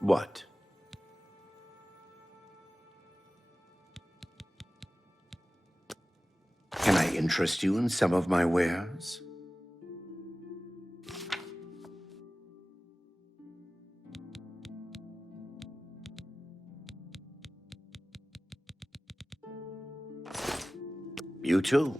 What? Can I interest you in some of my wares? You too.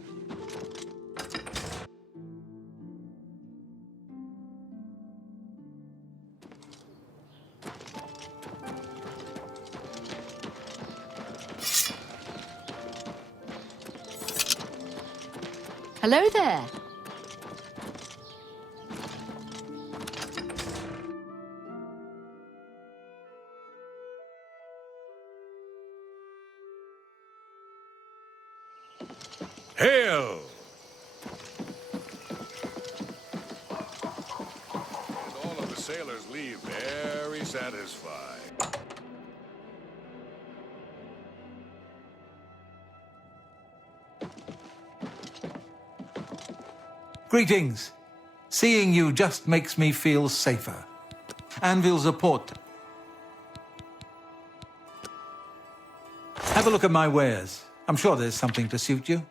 Hello there. Hail! And all of the sailors leave very satisfied. Greetings. Seeing you just makes me feel safer. Anvil's a port. Have a look at my wares. I'm sure there's something to suit you.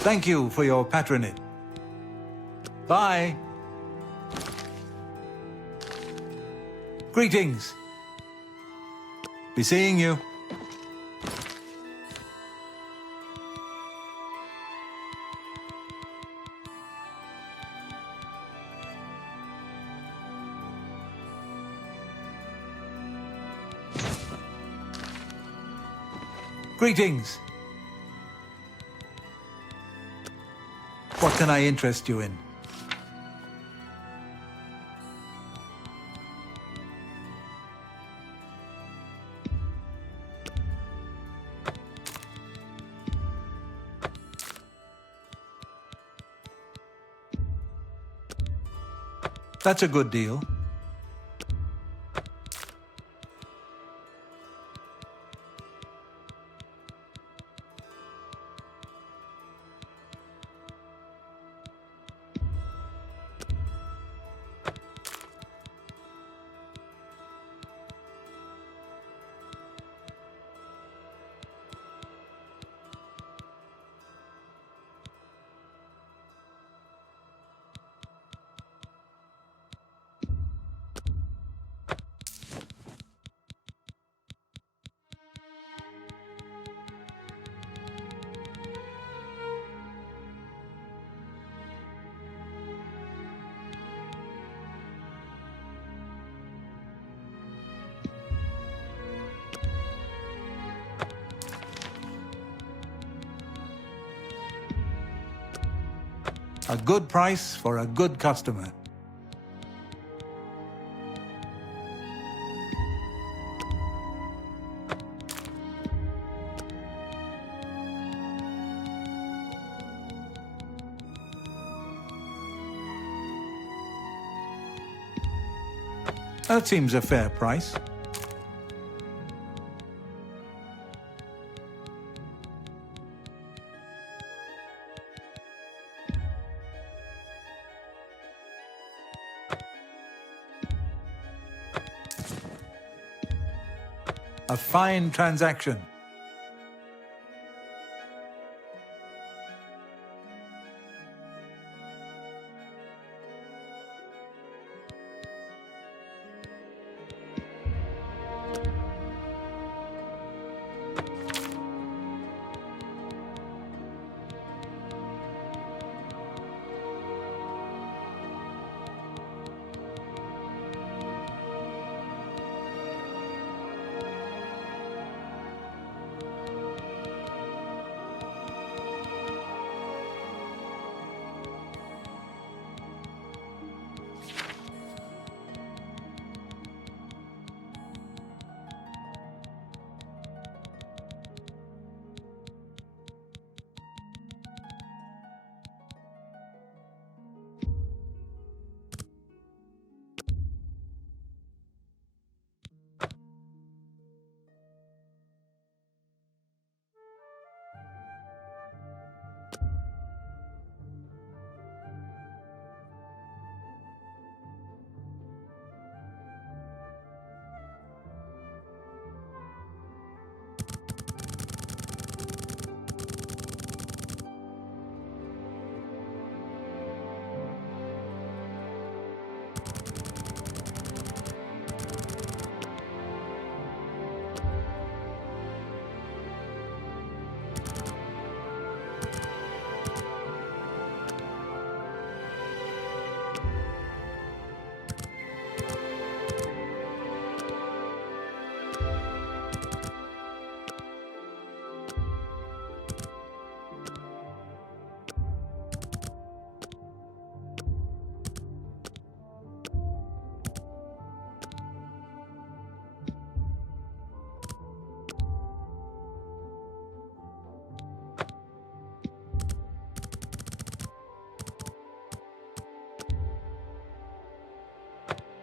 Thank you for your patronage. Bye. Greetings. Be seeing you. Greetings. What can I interest you in? That's a good deal. A good price for a good customer. That seems a fair price. A fine transaction.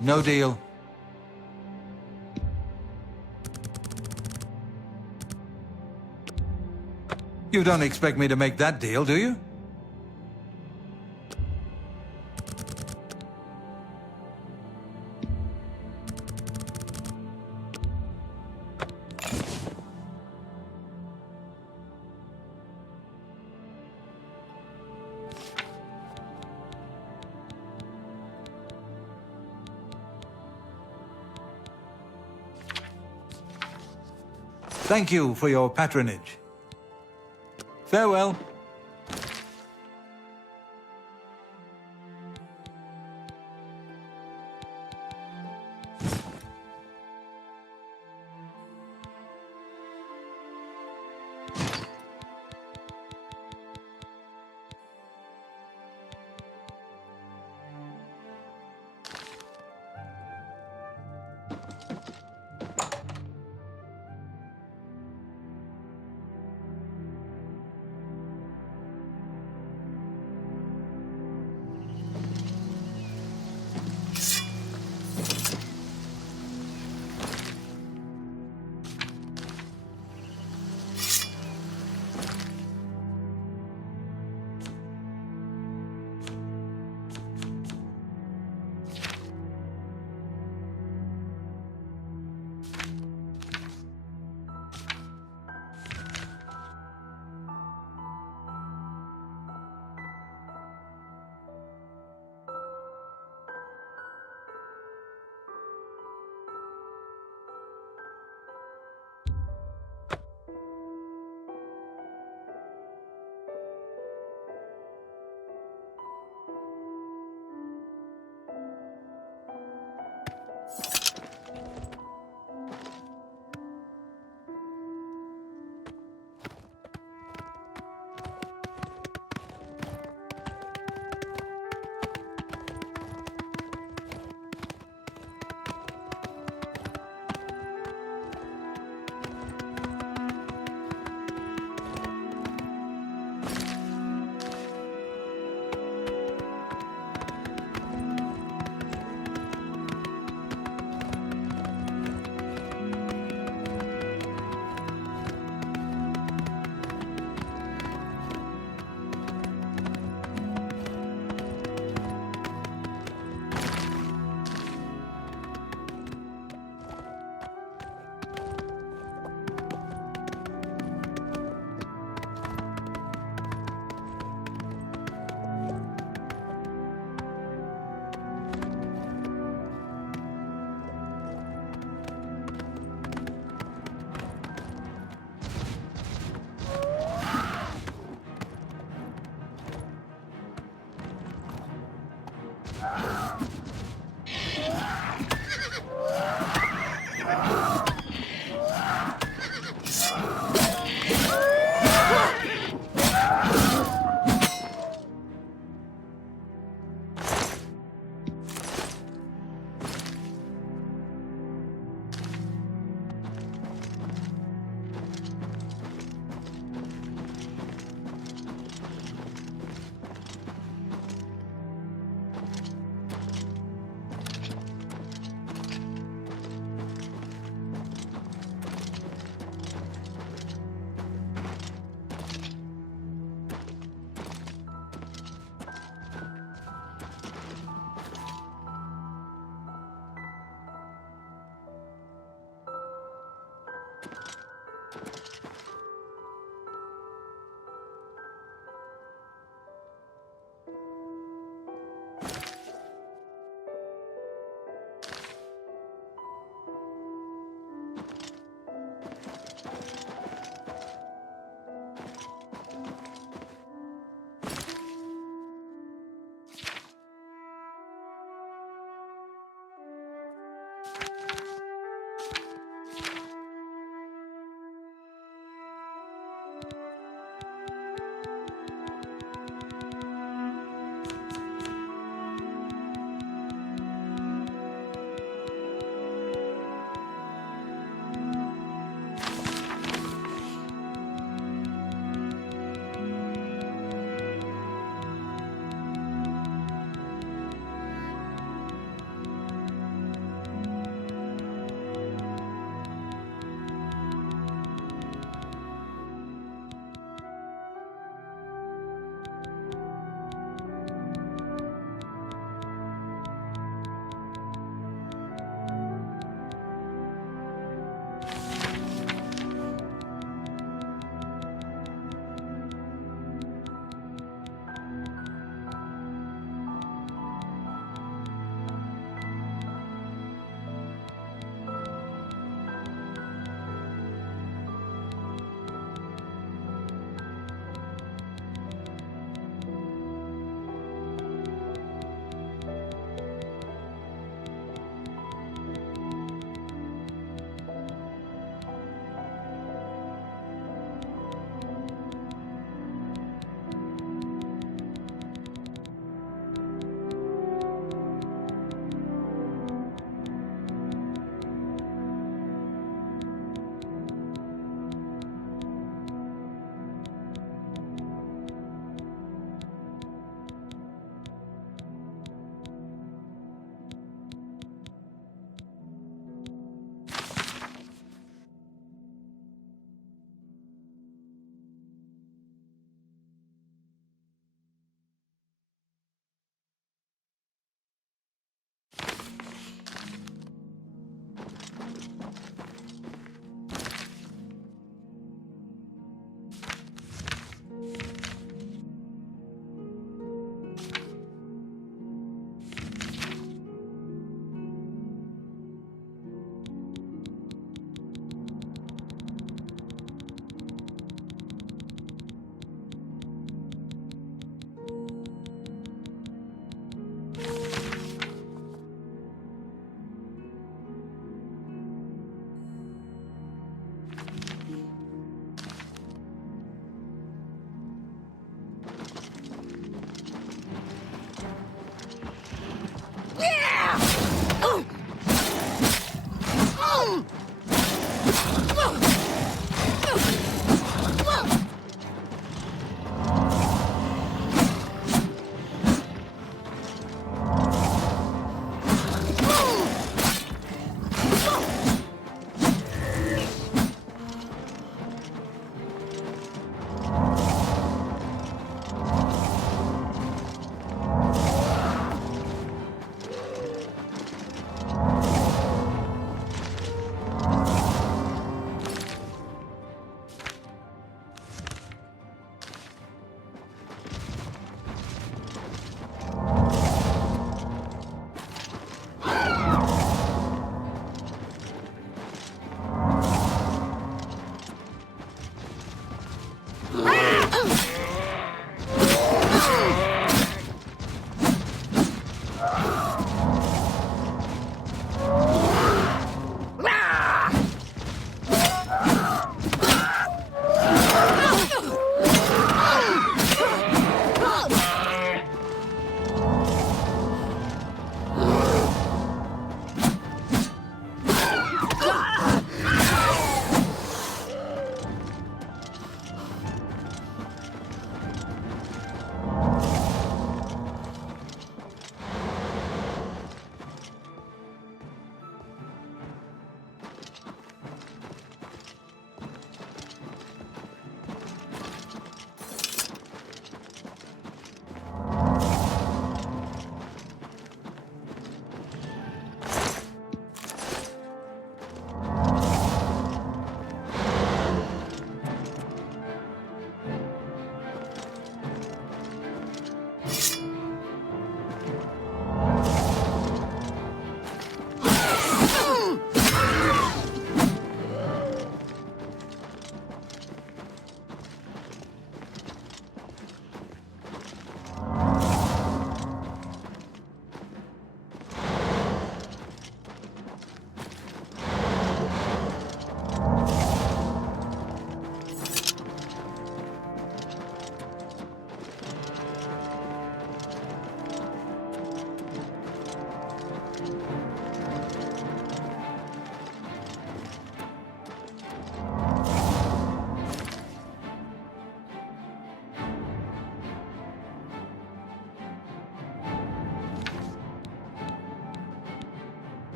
No deal. You don't expect me to make that deal, do you? Thank you for your patronage. Farewell.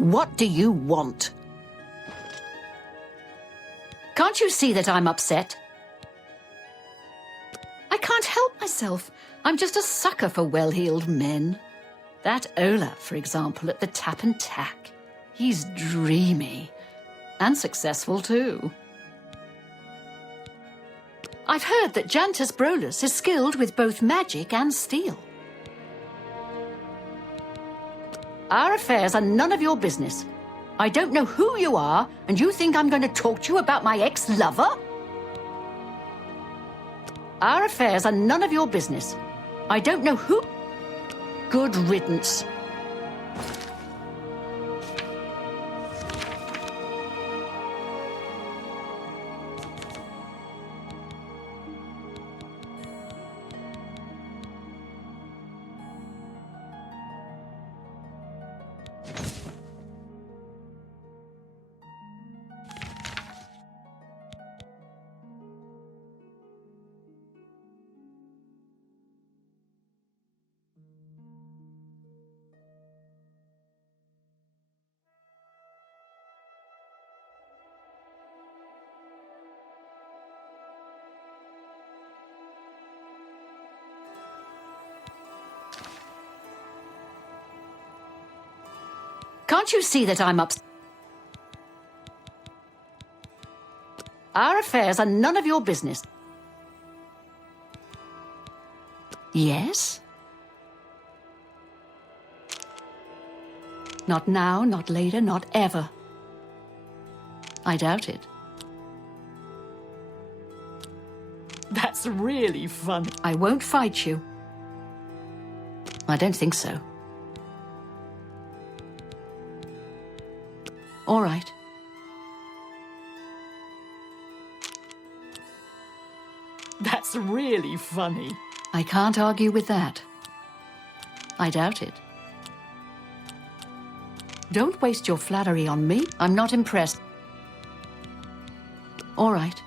What do you want? Can't you see that I'm upset? I can't help myself. I'm just a sucker for well-heeled men. That Ola, for example, at the Tap and Tack. He's dreamy. And successful, too. I've heard that Jantus Brolus is skilled with both magic and steel. Our affairs are none of your business. I don't know who you are, and you think I'm going to talk to you about my ex-lover? Our affairs are none of your business. I don't know who... Good riddance. Can't you see that I'm upset? Our affairs are none of your business. Yes? Not now, not later, not ever. I doubt it. That's really fun. I won't fight you. I don't think so. All right. That's really funny. I can't argue with that. I doubt it. Don't waste your flattery on me. I'm not impressed. All right.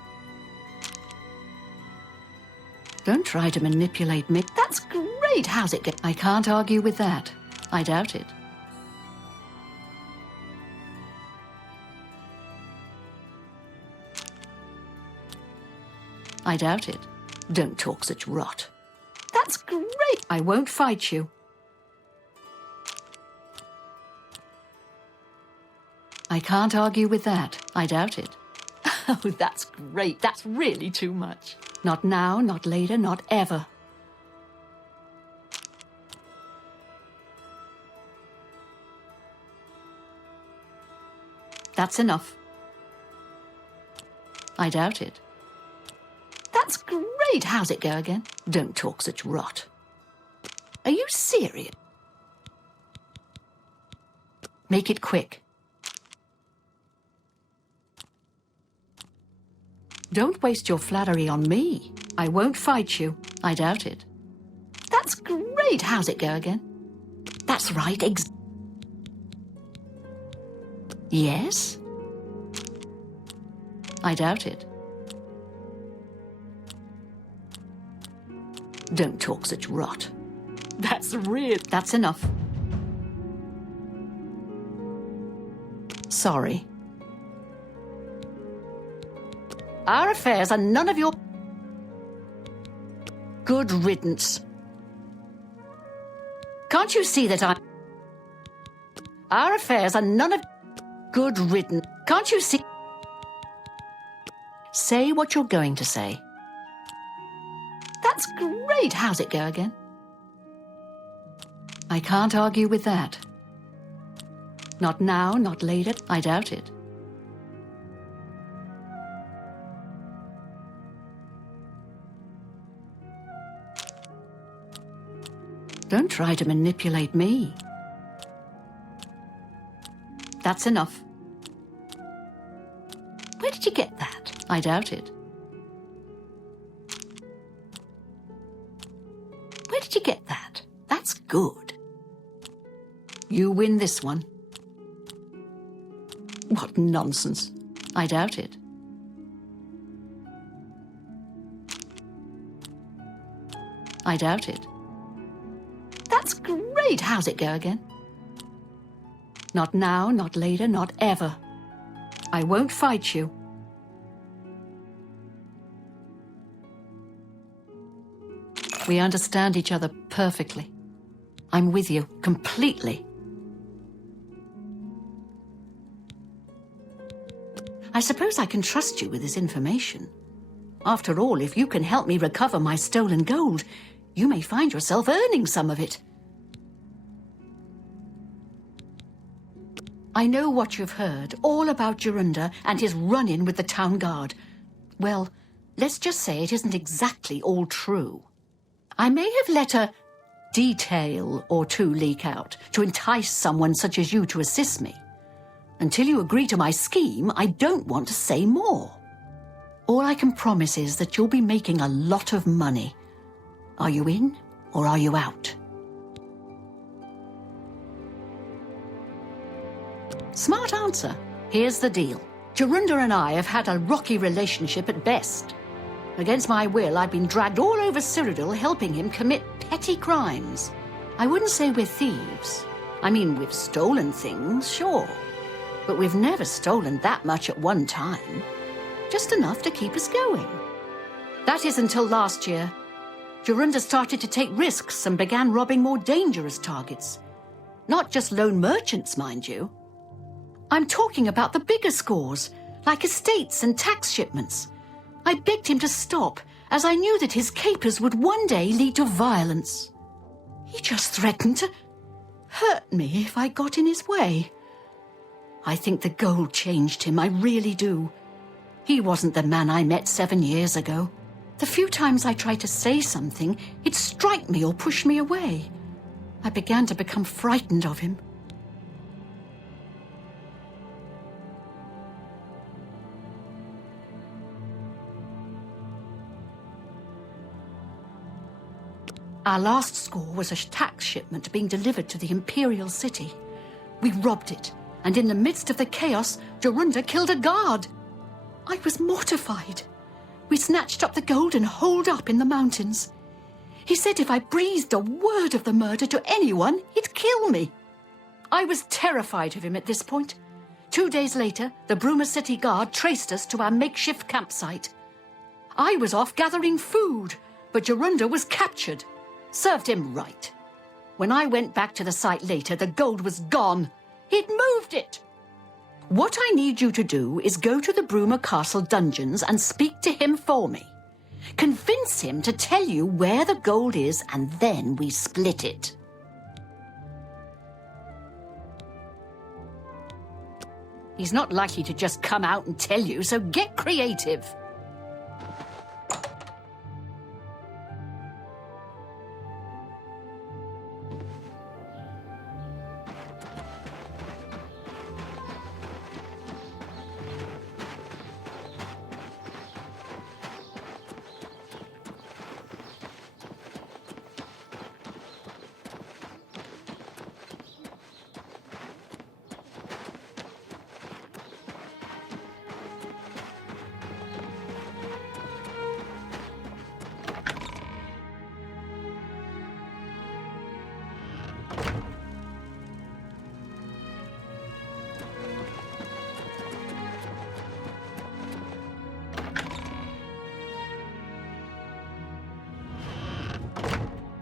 Don't try to manipulate me. That's great. How's it go? I can't argue with that. I doubt it. I doubt it. Don't talk such rot. That's great. I won't fight you. I can't argue with that. I doubt it. Oh, that's great. That's really too much. Not now, not later, not ever. That's enough. I doubt it. That's great. How's it go again? Don't talk such rot. Are you serious? Make it quick. Don't waste your flattery on me. I won't fight you. I doubt it. That's great. How's it go again? That's right. Yes? I doubt it. Don't talk such rot. That's real. That's enough. Sorry. Our affairs are none of your... Good riddance. Can't you see that I'm... Our affairs are none of... Good riddance. Can't you see... Say what you're going to say. That's great. How's it go again? I can't argue with that. Not now, not later. I doubt it. Don't try to manipulate me. That's enough. Where did you get that? I doubt it. Where did you get that? That's good. You win this one. What nonsense. I doubt it. I doubt it. That's great. How's it go again? Not now, not later, not ever. I won't fight you. We understand each other perfectly. I'm with you completely. I suppose I can trust you with this information. After all, if you can help me recover my stolen gold, you may find yourself earning some of it. I know what you've heard, all about Jorunda and his run-in with the town guard. Well, let's just say it isn't exactly all true. I may have let a detail or two leak out to entice someone such as you to assist me. Until you agree to my scheme, I don't want to say more. All I can promise is that you'll be making a lot of money. Are you in or are you out? Smart answer. Here's the deal. Jorunda and I have had a rocky relationship at best. Against my will, I've been dragged all over Cyrodiil helping him commit petty crimes. I wouldn't say we're thieves. I mean, we've stolen things, sure. But we've never stolen that much at one time. Just enough to keep us going. That is until last year. Jorunda started to take risks and began robbing more dangerous targets. Not just lone merchants, mind you. I'm talking about the bigger scores, like estates and tax shipments. I begged him to stop, as I knew that his capers would one day lead to violence. He just threatened to hurt me if I got in his way. I think the gold changed him, I really do. He wasn't the man I met 7 years ago. The few times I tried to say something, he'd strike me or push me away. I began to become frightened of him. Our last score was a tax shipment being delivered to the Imperial City. We robbed it, and in the midst of the chaos, Jorunda killed a guard. I was mortified. We snatched up the gold and holed up in the mountains. He said if I breathed a word of the murder to anyone, he'd kill me. I was terrified of him at this point. 2 days later, the Bruma City Guard traced us to our makeshift campsite. I was off gathering food, but Jorunda was captured. Served him right. When I went back to the site later, the gold was gone. He'd moved it. What I need you to do is go to the Bruma Castle dungeons and speak to him for me. Convince him to tell you where the gold is, and then we split it. He's not likely to just come out and tell you, so get creative.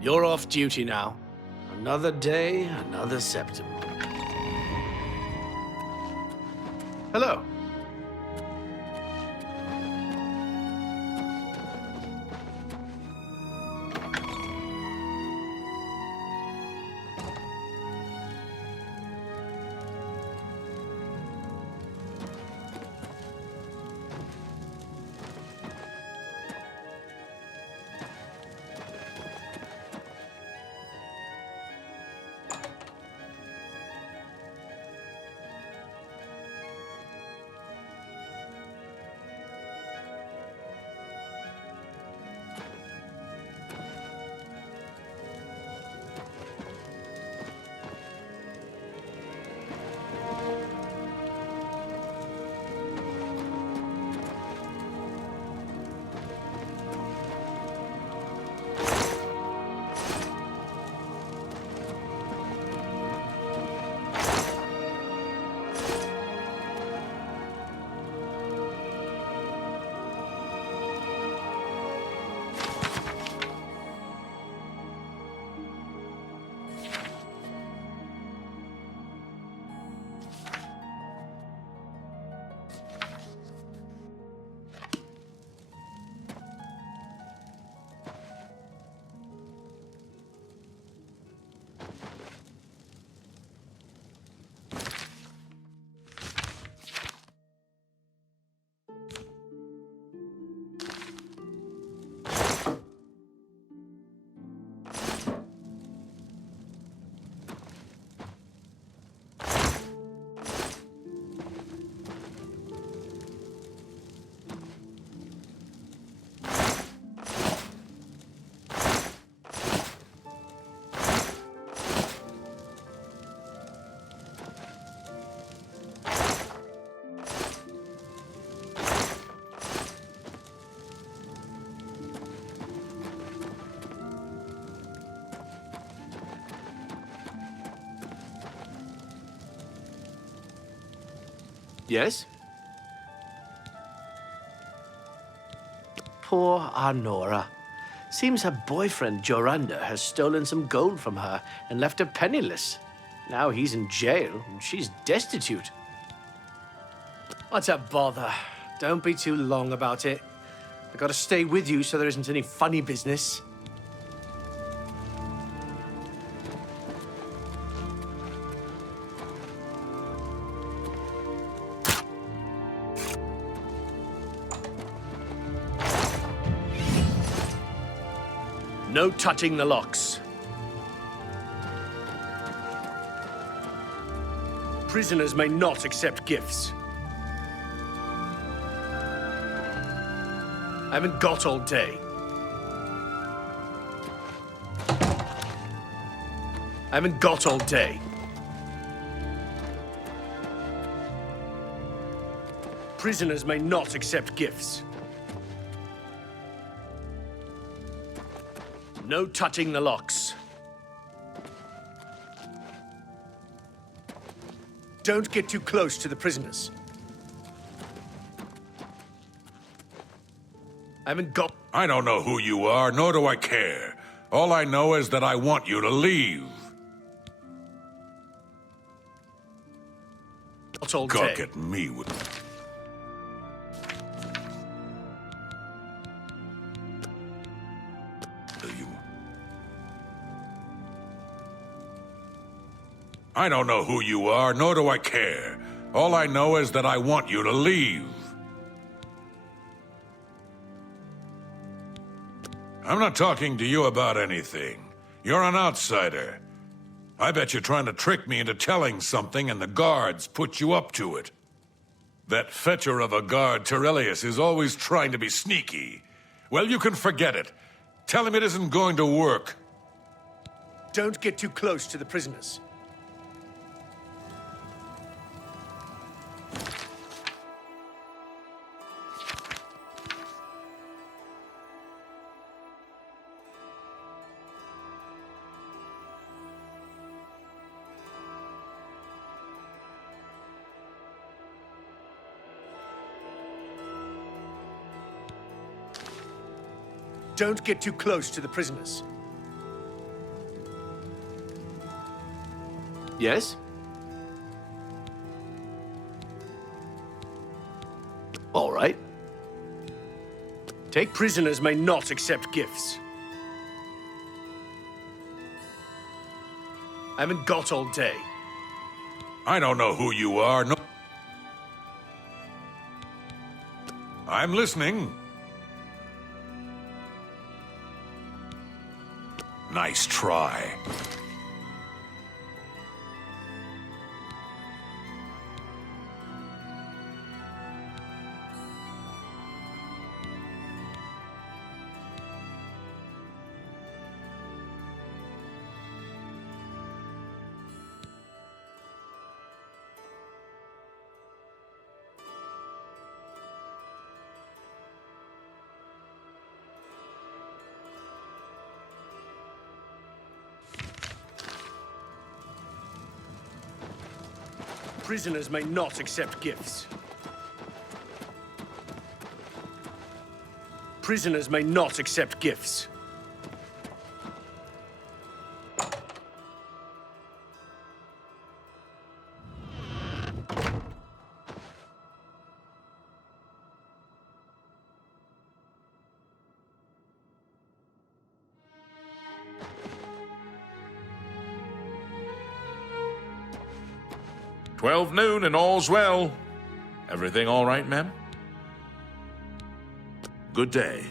You're off duty now. Another day, another September. Hello. Yes? Poor Arnora. Seems her boyfriend, Joranda, has stolen some gold from her and left her penniless. Now he's in jail and she's destitute. What's a bother? Don't be too long about it. I gotta stay with you so there isn't any funny business. No touching the locks. Prisoners may not accept gifts. I haven't got all day. I haven't got all day. Prisoners may not accept gifts. No touching the locks. Don't get too close to the prisoners. I haven't got... I don't know who you are, nor do I care. All I know is that I want you to leave. Not all Gawk day. at me with... You... I don't know who you are, nor do I care. All I know is that I want you to leave. I'm not talking to you about anything. You're an outsider. I bet you're trying to trick me into telling something and the guards put you up to it. That fetcher of a guard, Terelius, is always trying to be sneaky. Well, you can forget it. Tell him it isn't going to work. Don't get too close to the prisoners. Don't get too close to the prisoners. Yes? All right. Take prisoners may not accept gifts. I haven't got all day. I don't know who you are, no... I'm listening. Nice try. Prisoners may not accept gifts. Prisoners may not accept gifts. "12 noon and all's well. Everything all right, ma'am?" "Good day."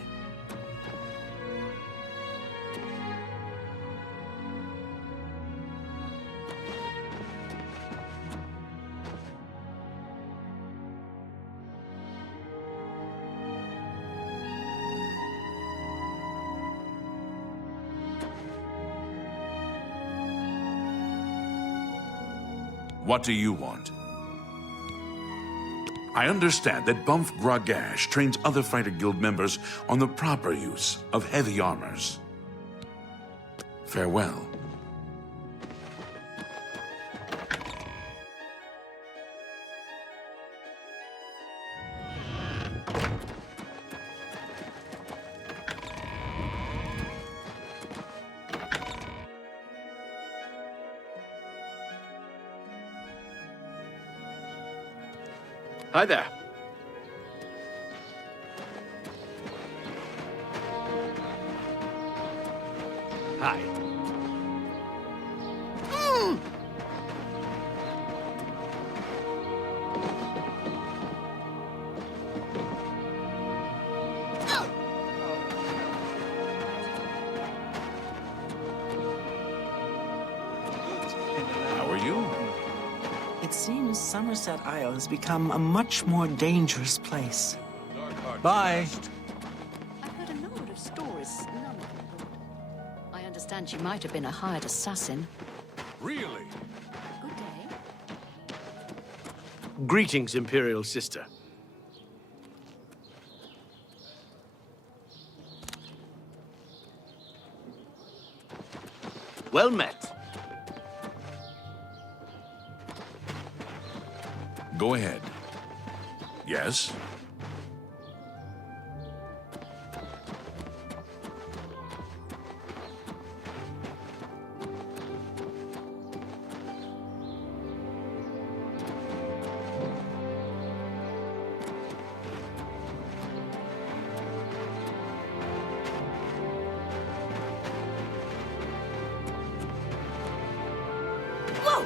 "What do you want?" I understand that Bumf Gragash trains other Fighter Guild members on the proper use of heavy armors. Farewell. Hi there. Hi. How are you? It seems Somerset Isle has become a much more dangerous place. Bye. I've heard a number of stories. None of them good. I understand she might have been a hired assassin. Really? Good day. Greetings, Imperial Sister. Well met. Go ahead. Yes? Whoa!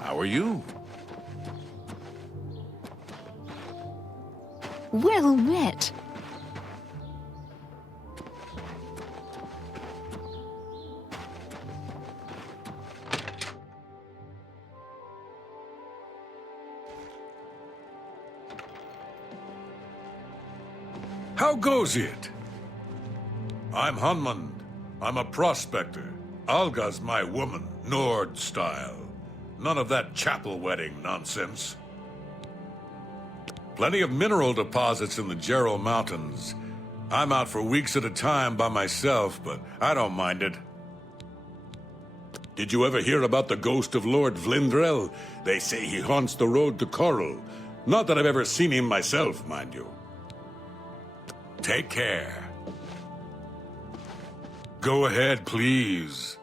How are you? Well met. How goes it? I'm Hunmund. I'm a prospector. Alga's my woman, Nord style. None of that chapel wedding nonsense. Plenty of mineral deposits in the Jarrow Mountains. I'm out for weeks at a time by myself, but I don't mind it. Did you ever hear about the ghost of Lord Vlindrel? They say he haunts the road to Coral. Not that I've ever seen him myself, mind you. Take care. Go ahead, please.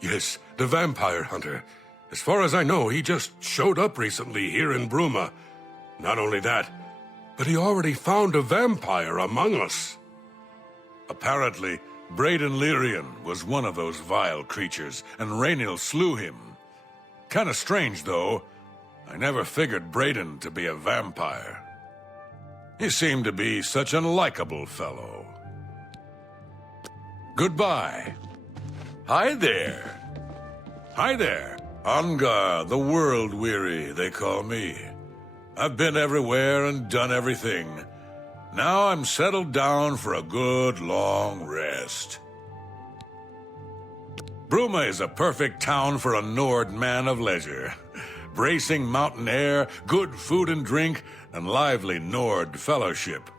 Yes, the vampire hunter. As far as I know, he just showed up recently here in Bruma. Not only that, but he already found a vampire among us. Apparently, Braden Lyrian was one of those vile creatures, and Rainil slew him. Kinda strange, though. I never figured Braden to be a vampire. He seemed to be such an likable fellow. Goodbye. Hi there. Hi there. Angar, the world-weary, they call me. I've been everywhere and done everything. Now I'm settled down for a good long rest. Bruma is a perfect town for a Nord man of leisure. Bracing mountain air, good food and drink, and lively Nord fellowship.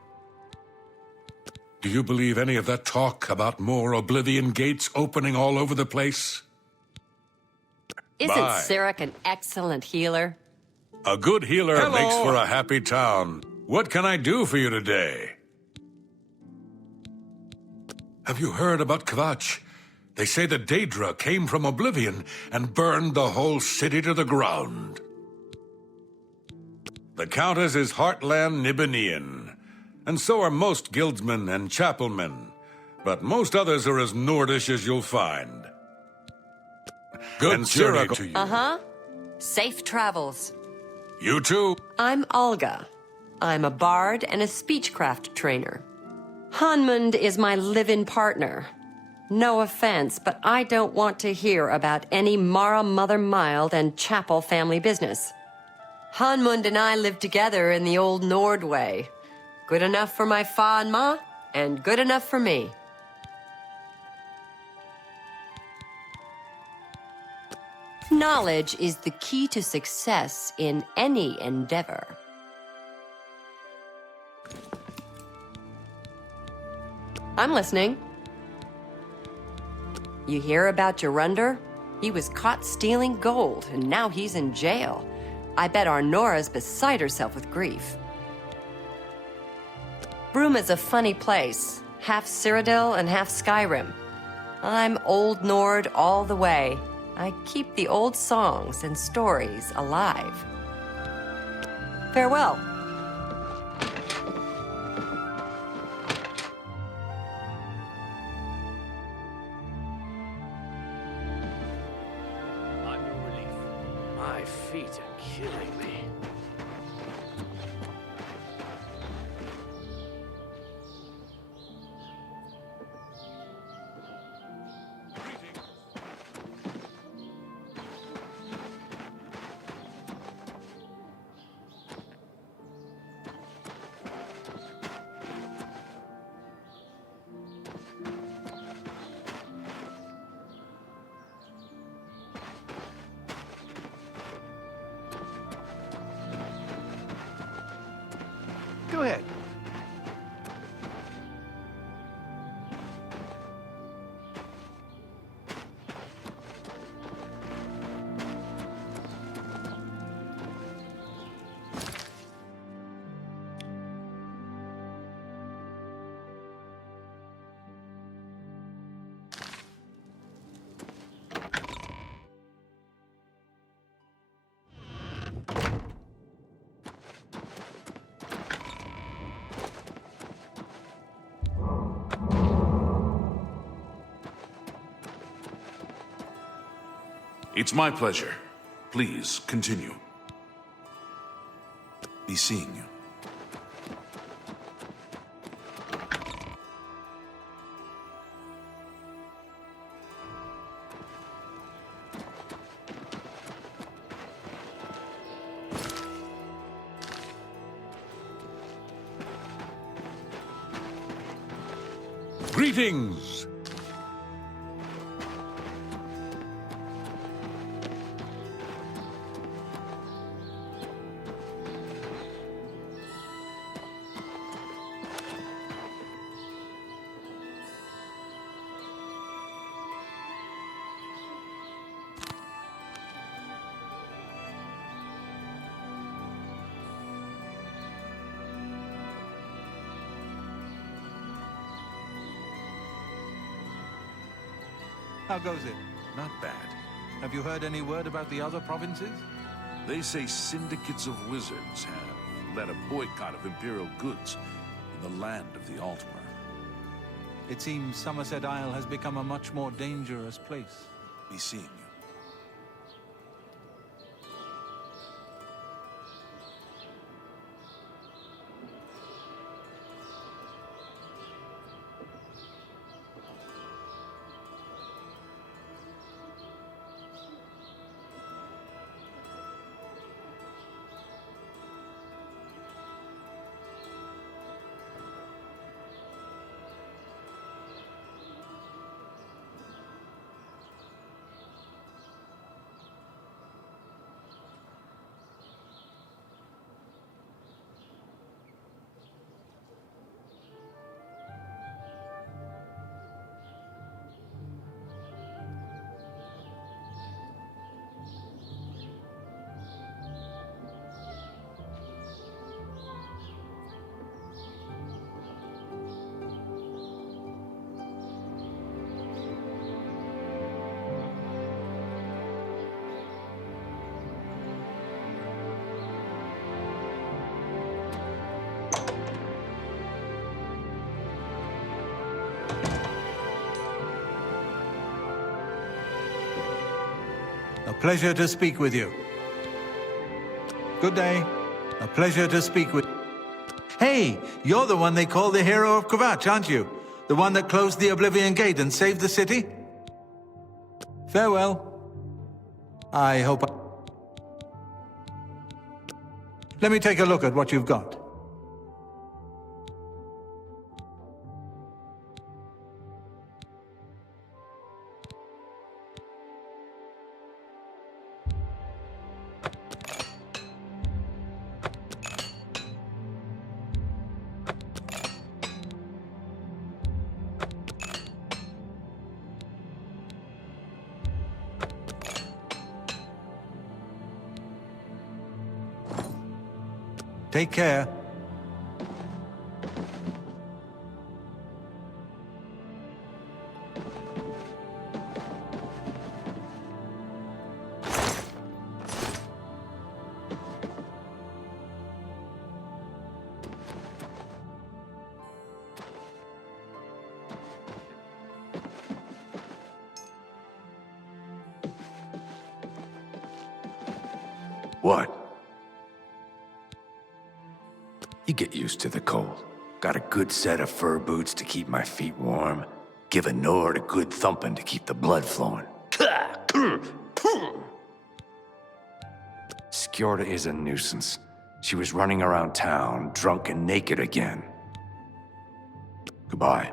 Do you believe any of that talk about more Oblivion gates opening all over the place? Isn't Bye. Sirik an excellent healer? A good healer Hello. makes for a happy town. What can I do for you today? Have you heard about Kvatch? They say the Daedra came from Oblivion and burned the whole city to the ground. The Countess is Heartland Nibenian, and so are most guildsmen and chapelmen, but most others are as Nordish as you'll find. Good journey to you. Uh-huh. Safe travels. You too. I'm Olga. I'm a bard and a speechcraft trainer. Hanmund is my live-in partner. No offense, but I don't want to hear about any Mara Mother Mild and chapel family business. Hanmund and I live together in the old Nord way. Good enough for my fa and ma, and good enough for me. Knowledge is the key to success in any endeavor. I'm listening. You hear about Jorundr? He was caught stealing gold, and now he's in jail. I bet our Nora's beside herself with grief. Broom is a funny place. Half Cyrodiil and half Skyrim. I'm Old Nord all the way. I keep the old songs and stories alive. Farewell. I'm no relief. My feet are killing me. Go ahead. It's my pleasure. Please, continue. Be seeing you. Greetings! How goes it? Not bad. Have you heard any word about the other provinces? They say syndicates of wizards have led a boycott of Imperial goods in the land of the Altmer. It seems Somerset Isle has become a much more dangerous place. Be seeing you. A pleasure to speak with you. Good day. A pleasure to speak with... Hey, you're the one they call the hero of Kvatch, aren't you? The one that closed the Oblivion Gate and saved the city? Farewell. I hope Let me take a look at what you've got. Take care. What? You get used to the cold. Got a good set of fur boots to keep my feet warm. Give a Nord a good thumping to keep the blood flowing. Skjorda is a nuisance. She was running around town, drunk and naked again. Goodbye.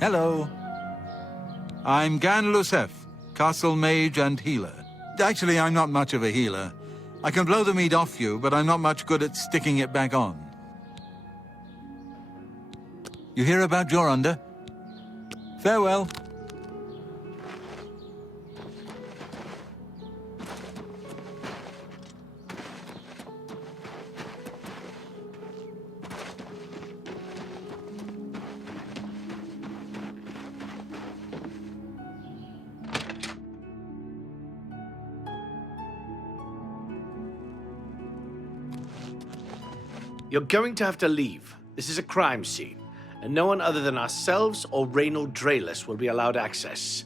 Hello. I'm Gan Lusef, castle mage and healer. Actually, I'm not much of a healer. I can blow the meat off you, but I'm not much good at sticking it back on. You hear about Jorunda? Farewell. You're going to have to leave. This is a crime scene, and no one other than ourselves or Reynold Draelus will be allowed access.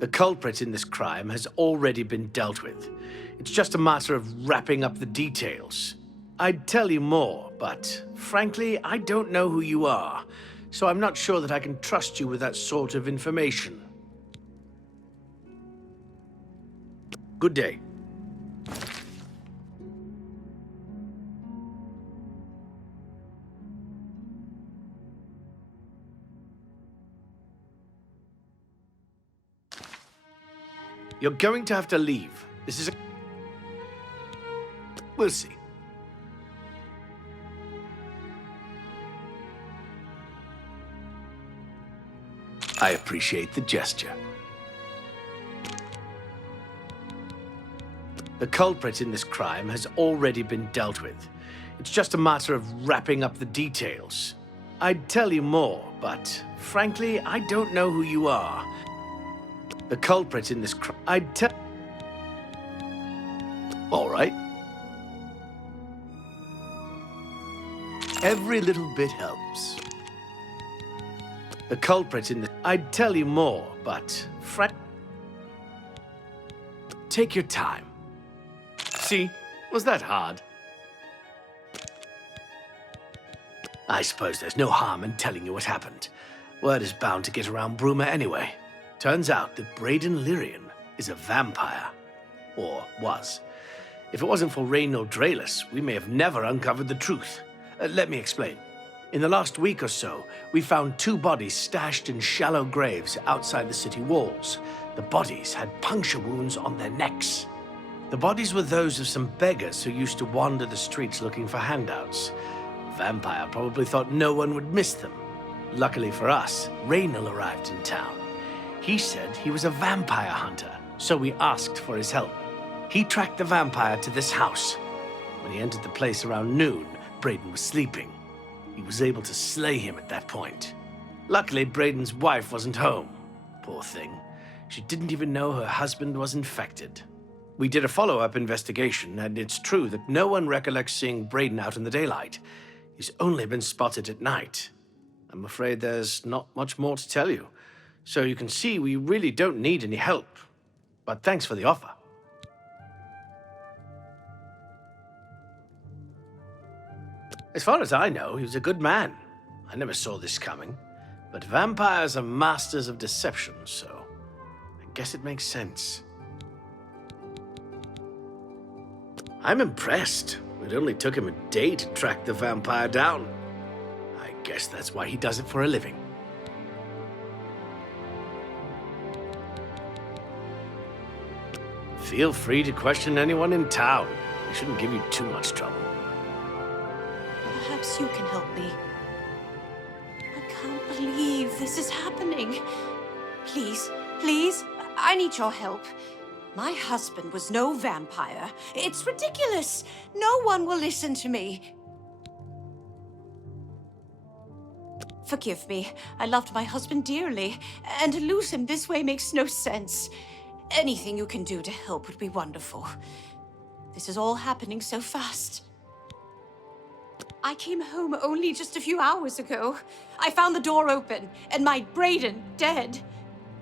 The culprit in this crime has already been dealt with. It's just a matter of wrapping up the details. I'd tell you more, but frankly, I don't know who you are, so I'm not sure that I can trust you with that sort of information. Good day. You're going to have to leave. This is a... We'll see. I appreciate the gesture. The culprit in this crime has already been dealt with. It's just a matter of wrapping up the details. I'd tell you more, but frankly, I don't know who you are. The culprit in this crime... I'd tell... All right. Every little bit helps. The culprit in the... I'd tell you more, but... Take your time. See? Was that hard? I suppose there's no harm in telling you what happened. Word is bound to get around Bruma anyway. Turns out that Braden Lyrian is a vampire. Or was. If it wasn't for Reynold Draelus, we may have never uncovered the truth. Let me explain. In the last week or so, we found 2 bodies stashed in shallow graves outside the city walls. The bodies had puncture wounds on their necks. The bodies were those of some beggars who used to wander the streets looking for handouts. Vampire probably thought no one would miss them. Luckily for us, Raynal arrived in town. He said he was a vampire hunter, so we asked for his help. He tracked the vampire to this house. When he entered the place around noon, Braden was sleeping. He was able to slay him at that point. Luckily, Braden's wife wasn't home. Poor thing. She didn't even know her husband was infected. We did a follow-up investigation, and it's true that no one recollects seeing Braden out in the daylight. He's only been spotted at night. I'm afraid there's not much more to tell you. So you can see we really don't need any help. But thanks for the offer. As far as I know, he was a good man. I never saw this coming. But vampires are masters of deception, so I guess it makes sense. I'm impressed. It only took him a day to track the vampire down. I guess that's why he does it for a living. Feel free to question anyone in town. They shouldn't give you too much trouble. Perhaps you can help me. I can't believe this is happening. Please, please, I need your help. My husband was no vampire. It's ridiculous. No one will listen to me. Forgive me. I loved my husband dearly, and to lose him this way makes no sense. Anything you can do to help would be wonderful. This is all happening so fast. I came home only just a few hours ago. I found the door open, and my Braden dead.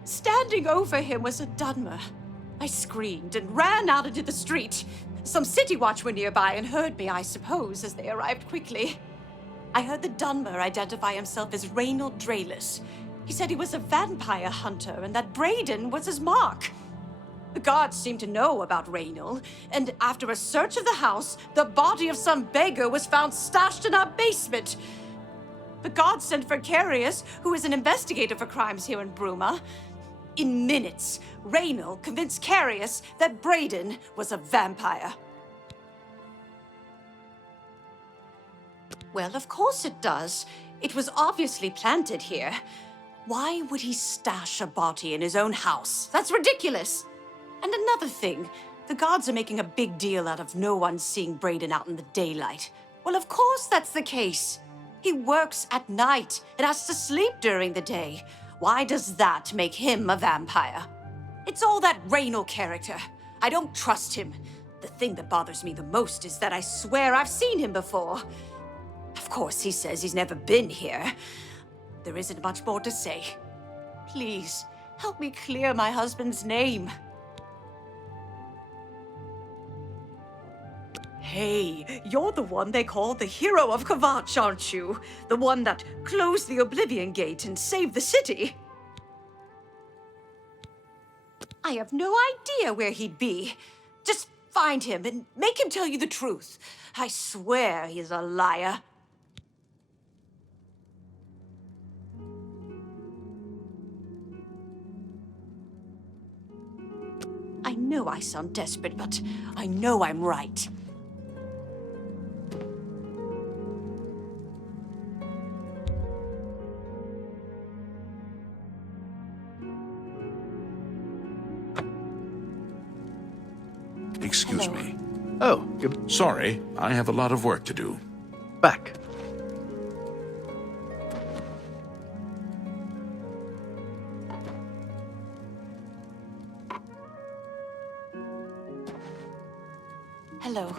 Standing over him was a Dunmer. I screamed and ran out into the street. Some city watch were nearby and heard me, I suppose, as they arrived quickly. I heard the Dunmer identify himself as Raynal Draelus. He said he was a vampire hunter and that Braden was his mark. The guards seemed to know about Raynal, and after a search of the house, the body of some beggar was found stashed in our basement. The guards sent for Carius, who is an investigator for crimes here in Bruma. In minutes, Raynal convinced Carius that Braden was a vampire. Well, of course it does. It was obviously planted here. Why would he stash a body in his own house? That's ridiculous. And another thing, the guards are making a big deal out of no one seeing Braden out in the daylight. Well, of course that's the case. He works at night and has to sleep during the day. Why does that make him a vampire? It's all that Raynal character. I don't trust him. The thing that bothers me the most is that I swear I've seen him before. Of course, he says he's never been here. There isn't much more to say. Please, help me clear my husband's name. Hey, you're the one they call the hero of Kvatch, aren't you? The one that closed the Oblivion Gate and saved the city. I have no idea where he'd be. Just find him and make him tell you the truth. I swear he's a liar. I know I sound desperate, but I know I'm right. Excuse Hello. me. Oh, you're Sorry, I have a lot of work to do. back. Hello.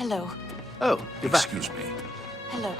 Hello. Oh, you're back. Excuse me. Hello.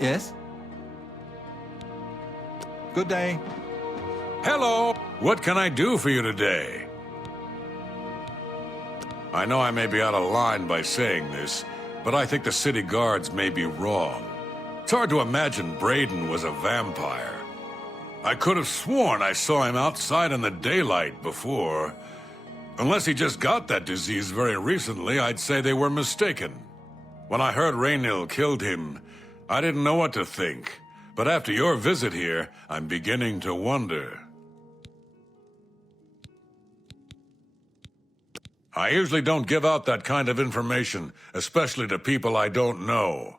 Yes? Good day. Hello! What can I do for you today? I know I may be out of line by saying this, but I think the city guards may be wrong. It's hard to imagine Braden was a vampire. I could have sworn I saw him outside in the daylight before. Unless he just got that disease very recently, I'd say they were mistaken. When I heard Raynil killed him, I didn't know what to think. But after your visit here, I'm beginning to wonder. I usually don't give out that kind of information, especially to people I don't know.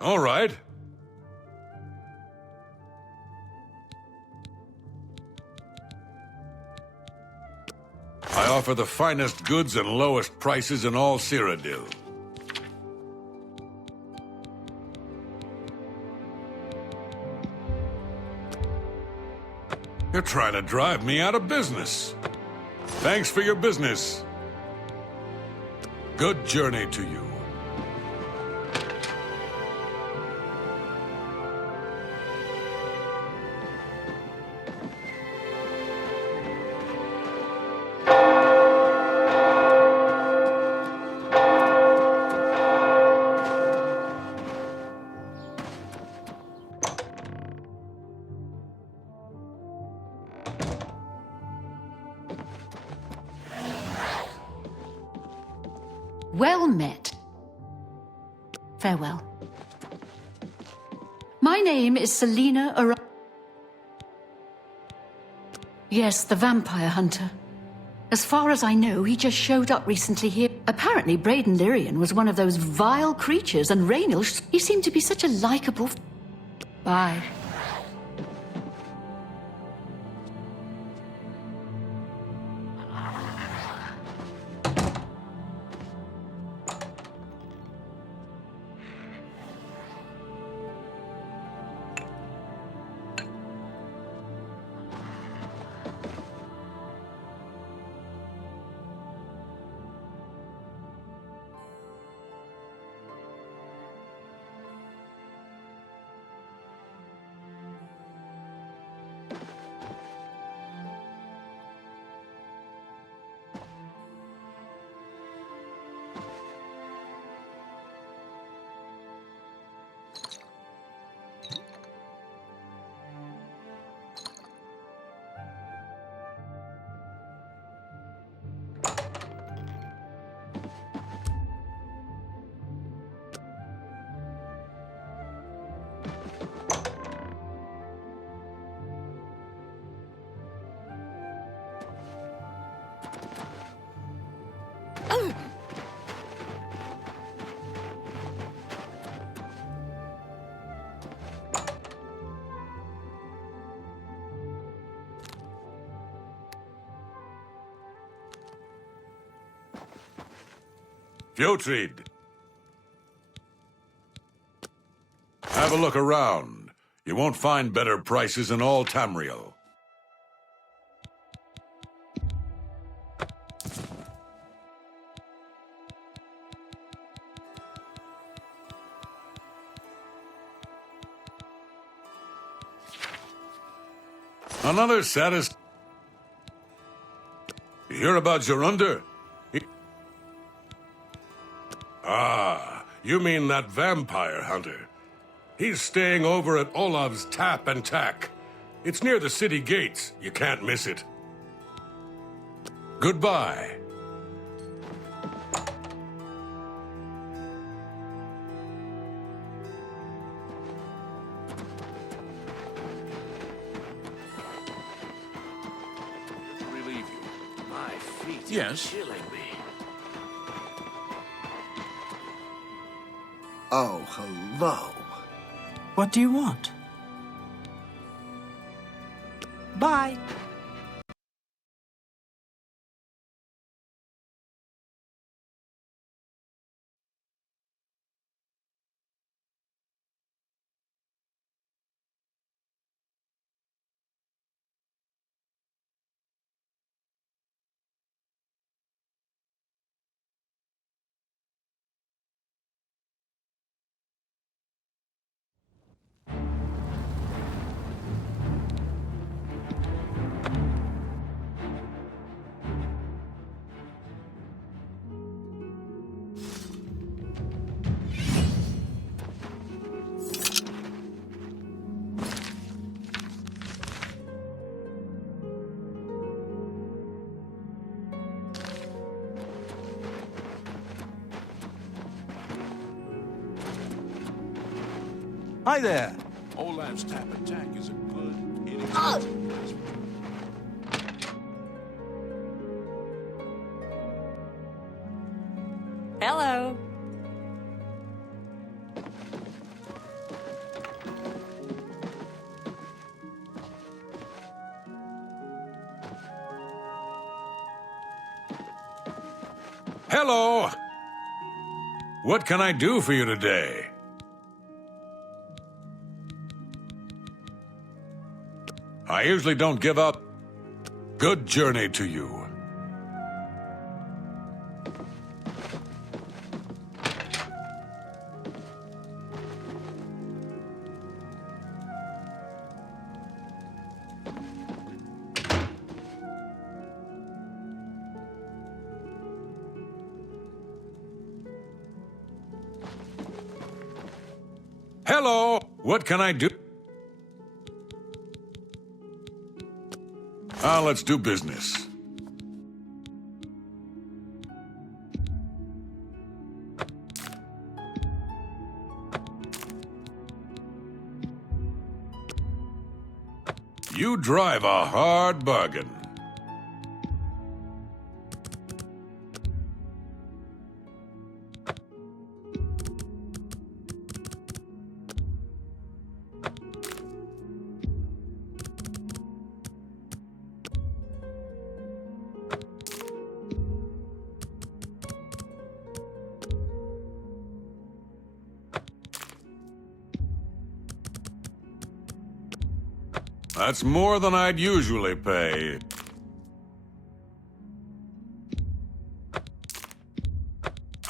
All right. I offer the finest goods and lowest prices in all Cyrodiil. You're trying to drive me out of business. Thanks for your business. Good journey to you. Well met. Farewell. My name is Selena Yes, the vampire hunter. As far as I know, he just showed up recently here. Apparently, Braden Lyrian was one of those vile creatures, and Raynil, he seemed to be such a likable... Bye. Fjotrid. Have a look around. You won't find better prices in all Tamriel. Another satisfying... You hear about Jorunda? Ah, you mean that vampire hunter. He's staying over at Olav's Tap and Tack. It's near the city gates. You can't miss it. Goodbye. To relieve you. My feet Yes? are killing me. Oh, hello. What do you want? Bye. Hi there. Olaf's Tap and Tack is a good, inexpensive place. Hello. Hello! What can I do for you today? I usually don't give up. Good journey to you. Hello! What can I do? Let's do business. You drive a hard bargain. That's more than I'd usually pay.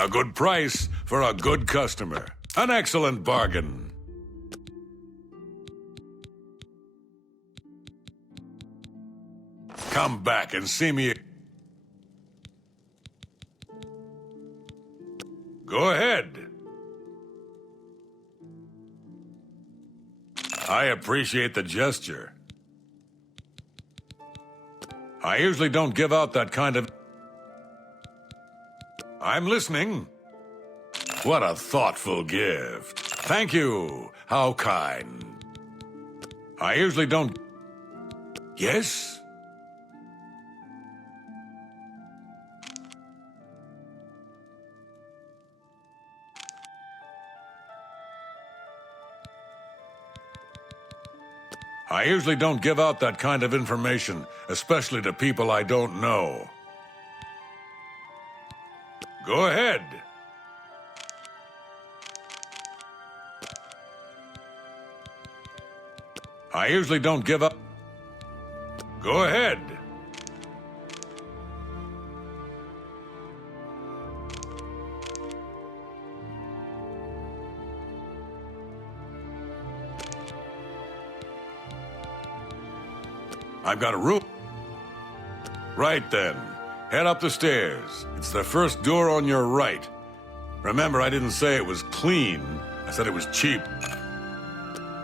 A good price for a good customer. An excellent bargain. Come back and see me. Go ahead. I appreciate the gesture. I usually don't give out that kind of... I'm listening. What a thoughtful gift. Thank you. How kind. I usually don't... Yes? I usually don't give out that kind of information, especially to people I don't know. Go ahead. I usually don't give up. Go ahead. I've got a room. Right then. Head up the stairs. It's the first door on your right. Remember, I didn't say it was clean. I said it was cheap.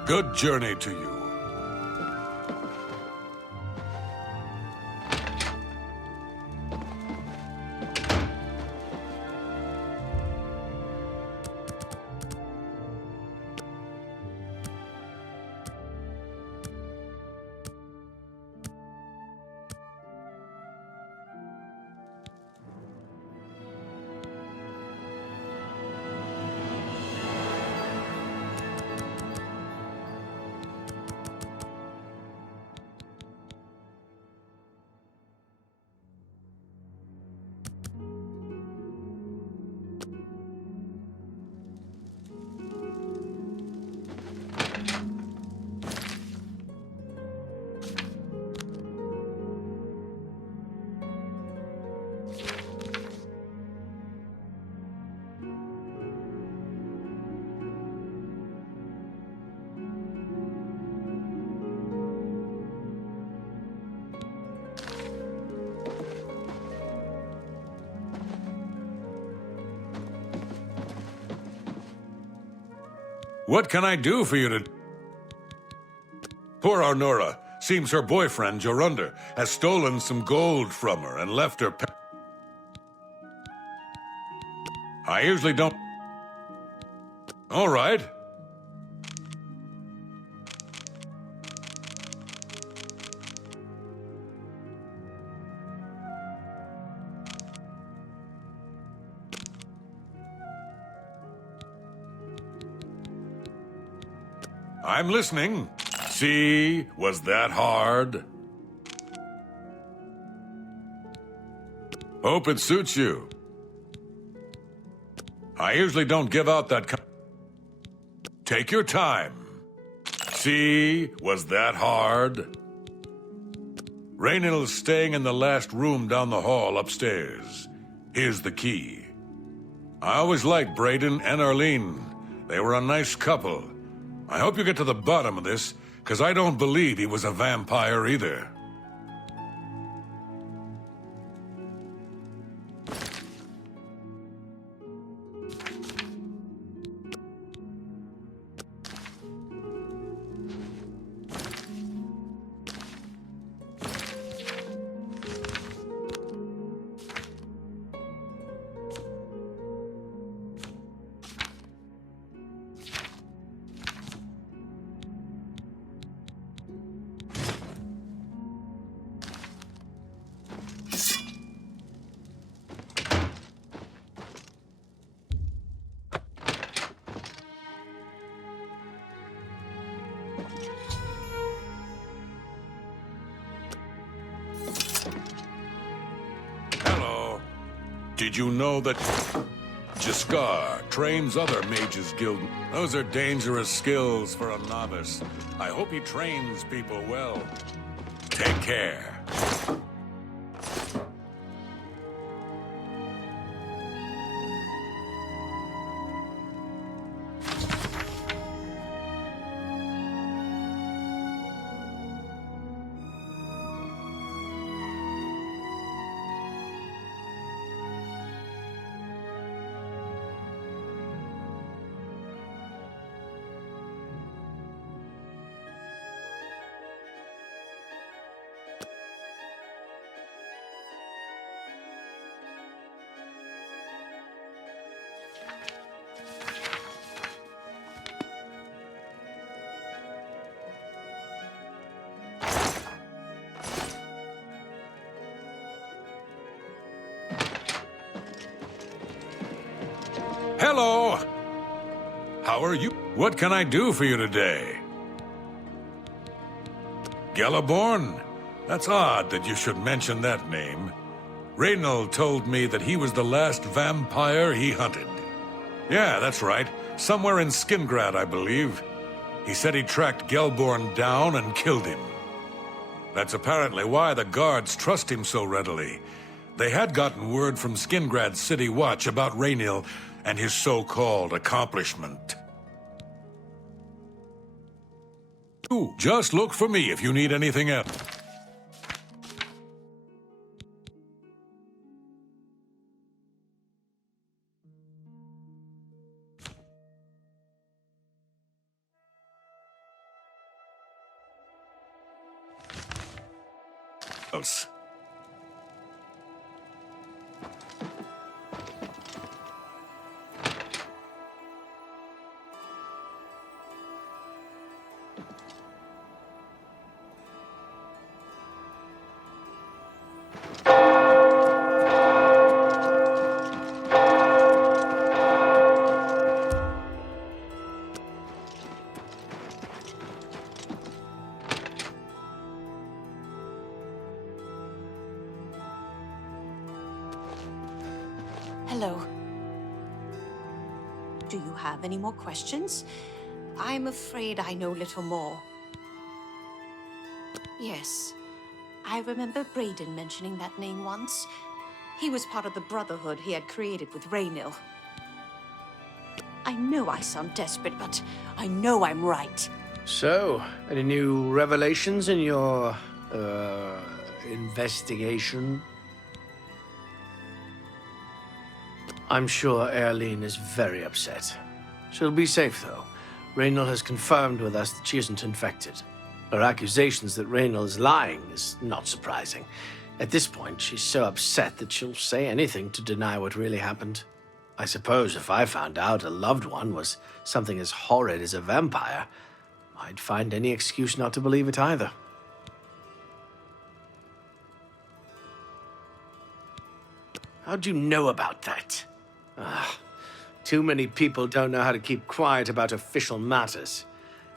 Good journey to you. What can I do for you to... Poor Arnora. Seems her boyfriend, Jorunda, has stolen some gold from her and left her... I usually don't... All right. I'm listening. See, was that hard? Hope it suits you. I usually don't give out that Take your time. See, was that hard? Raynill's staying in the last room down the hall upstairs. Here's the key. I always liked Brayden and Arlene. They were a nice couple. I hope you get to the bottom of this, because I don't believe he was a vampire either. Did you know that Jaskar trains other mages guild? Those are dangerous skills for a novice. I hope he trains people well. Take care. Hello! How are you? What can I do for you today? Gelliborn? That's odd that you should mention that name. Reynold told me that he was the last vampire he hunted. Yeah, that's right. Somewhere in Skingrad, I believe. He said he tracked Gelborn down and killed him. That's apparently why the guards trust him so readily. They had gotten word from Skingrad's City Watch about Raynil and his so-called accomplishment. Ooh, just look for me if you need anything else. house. Hello. Do you have any more questions? I'm afraid I know little more. Yes, I remember Brayden mentioning that name once. He was part of the Brotherhood he had created with Raynil. I know I sound desperate, but I know I'm right. So, any new revelations in your, investigation? I'm sure Erlene is very upset. She'll be safe, though. Raynil has confirmed with us that she isn't infected. Her accusations that Raynil is lying is not surprising. At this point, she's so upset that she'll say anything to deny what really happened. I suppose if I found out a loved one was something as horrid as a vampire, I'd find any excuse not to believe it either. How'd you know about that? Too many people don't know how to keep quiet about official matters.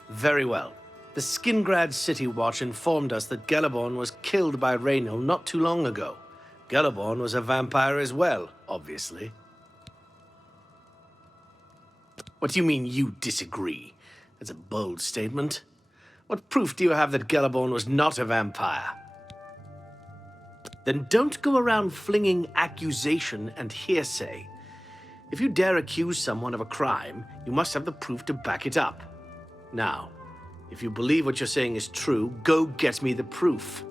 Very well. The Skingrad City Watch informed us that Gellerborn was killed by Raynil not too long ago. Gellerborn was a vampire as well, obviously. What do you mean you disagree? That's a bold statement. What proof do you have that Gellerborn was not a vampire? Then don't go around flinging accusation and hearsay. If you dare accuse someone of a crime, you must have the proof to back it up. Now, if you believe what you're saying is true, go get me the proof.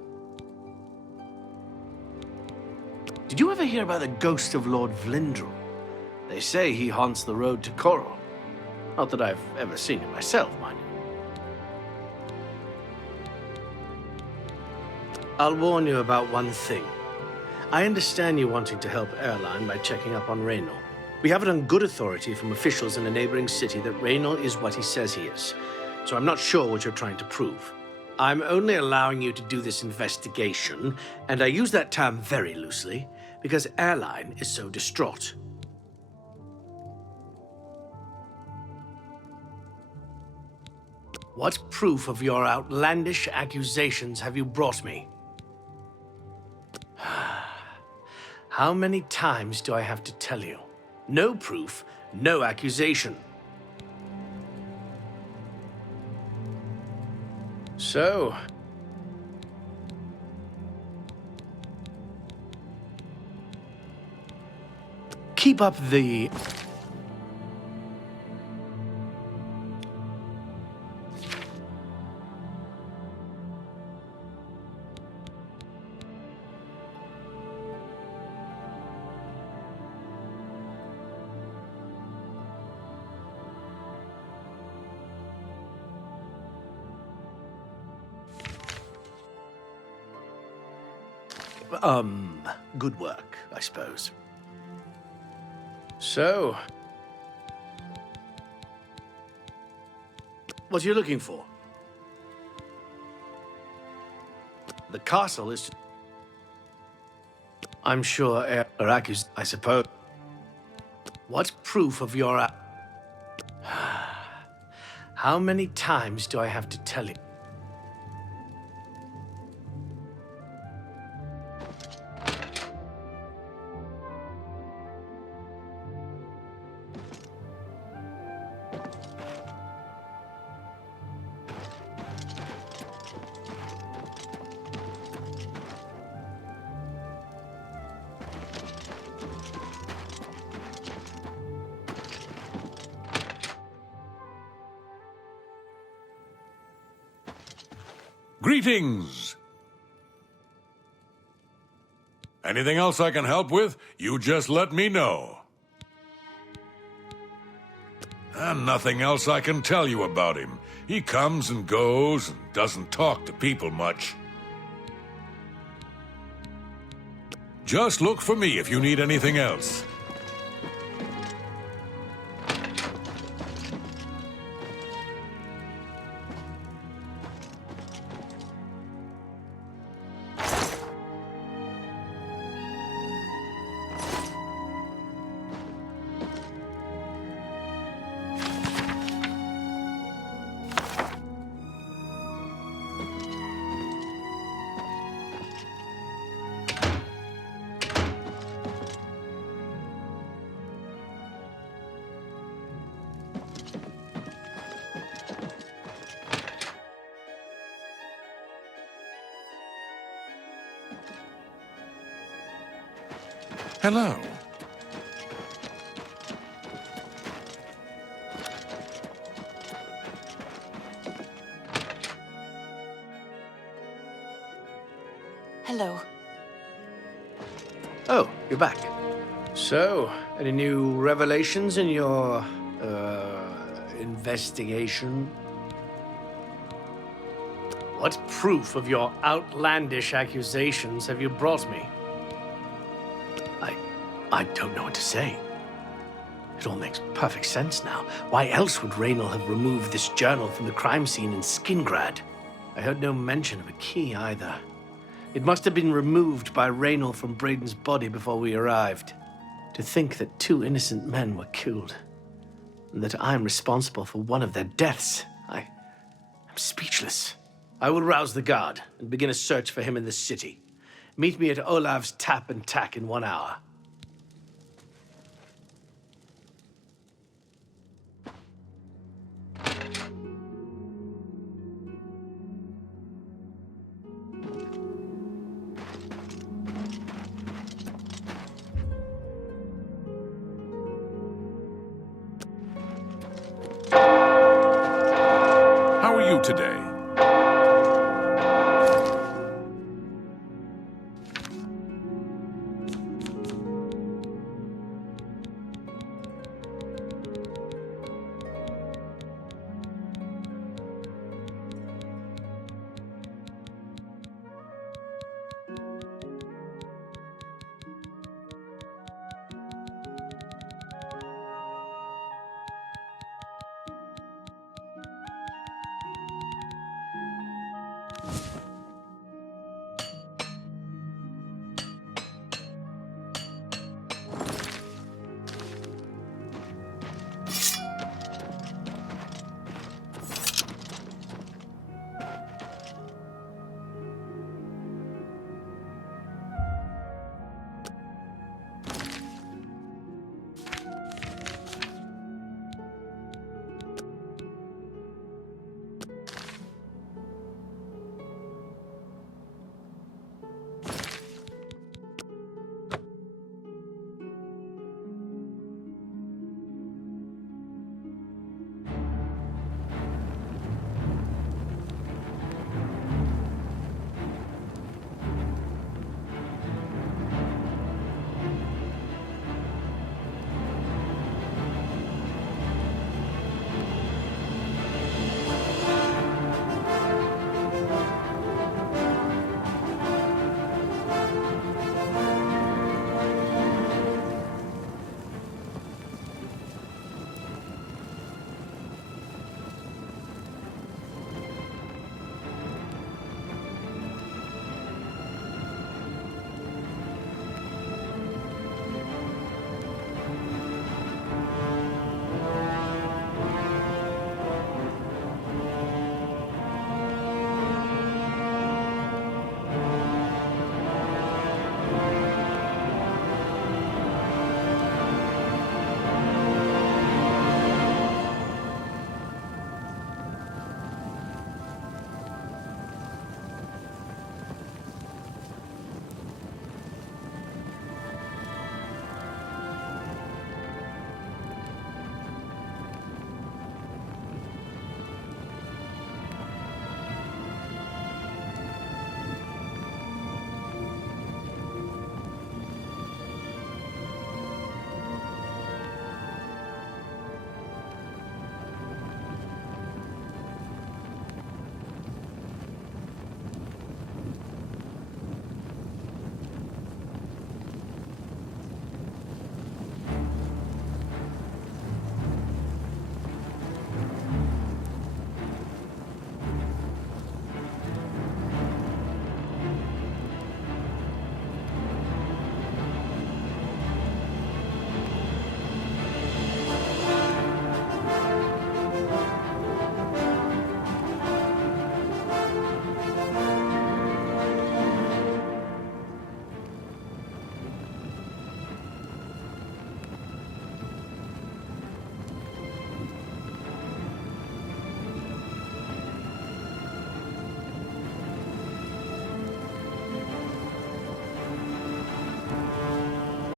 Did you ever hear about the ghost of Lord Vlindrel? They say he haunts the road to Coral. Not that I've ever seen him myself, mind you. I'll warn you about one thing. I understand you wanting to help Erline by checking up on Raynil. We have it on good authority from officials in a neighboring city that Raynil is what he says he is. So I'm not sure what you're trying to prove. I'm only allowing you to do this investigation, and I use that term very loosely, because Erline is so distraught. What proof of your outlandish accusations have you brought me? How many times do I have to tell you? No proof, no accusation. So... keep up the... good work, I suppose. So... what are you looking for? The castle is... I'm sure Arakus, I suppose. What proof of your... How many times do I have to tell you? Greetings! Anything else I can help with? You just let me know. And nothing else I can tell you about him. He comes and goes and doesn't talk to people much. Just look for me if you need anything else. Hello. Hello. Oh, you're back. So, any new revelations in your, investigation? What proof of your outlandish accusations have you brought me? I don't know what to say. It all makes perfect sense now. Why else would Raynor have removed this journal from the crime scene in Skingrad? I heard no mention of a key either. It must have been removed by Raynor from Braden's body before we arrived. To think that 2 innocent men were killed, and that I'm responsible for one of their deaths, I'm speechless. I will rouse the guard and begin a search for him in the city. Meet me at Olav's Tap and Tack in 1 hour. How are you today?